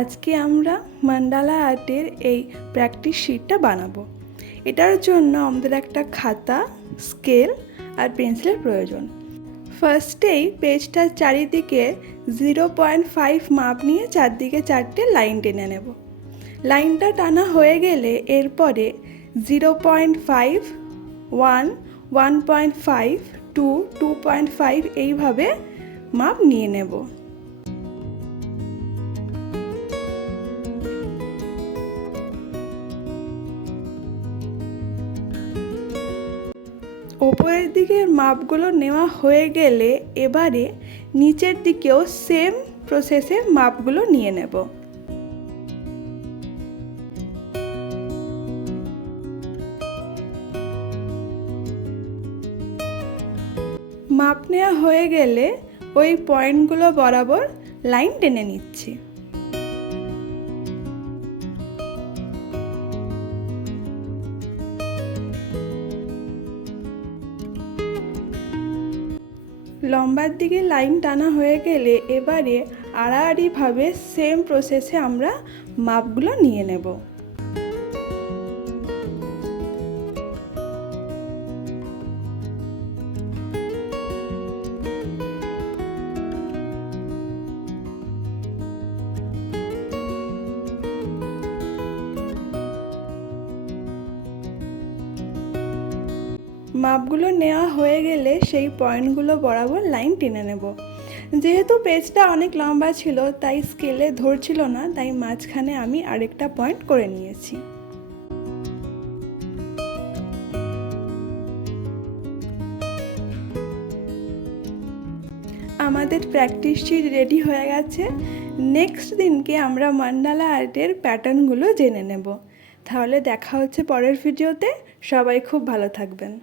আজকে আমরা মান্ডালা আর্টের এই প্র্যাকটিস শিটটা বানাবো। এটার জন্য আমাদের একটা খাতা, স্কেল আর পেন্সিলের প্রয়োজন। ফার্স্টেই পেজটার চারিদিকে 0.5 মাপ নিয়ে চারদিকে 4টে লাইন টেনে নেব। লাইনটা টানা হয়ে গেলে এরপরে 0.5, 1, 1.5, 2, 2.5 এইভাবে মাপ নিয়ে নেব। ওপরের দিকের মাপগুলো নেওয়া হয়ে গেলে এবারে নিচের দিকেও সেম প্রসেসে মাপগুলো নিয়ে নেব। মাপ নেওয়া হয়ে গেলে ওই পয়েন্টগুলো বরাবর লাইন টেনে নিচ্ছি। লম্বার দিকে লাইন টানা হয়ে গেলে এবারে আড়াআড়িভাবে সেম প্রসেসে আমরা মাপগুলো নিয়ে নেব। মাপগুলো নেওয়া হয়ে গেলে সেই পয়েন্টগুলো বরাবর লাইন টেনে নেব। যেহেতু পেজটা অনেক লম্বা ছিল তাই স্কেলে ধরছিল না, তাই মাঝখানে আমি আরেকটা পয়েন্ট করে নিয়েছি। আমাদের প্র্যাকটিস শিট রেডি হয়ে গেছে। নেক্সট দিনকে আমরা মান্ডালা আর্টের প্যাটার্নগুলো জেনে নেব। তাহলে দেখা হচ্ছে পরের ভিডিওতে। সবাই খুব ভালো থাকবেন।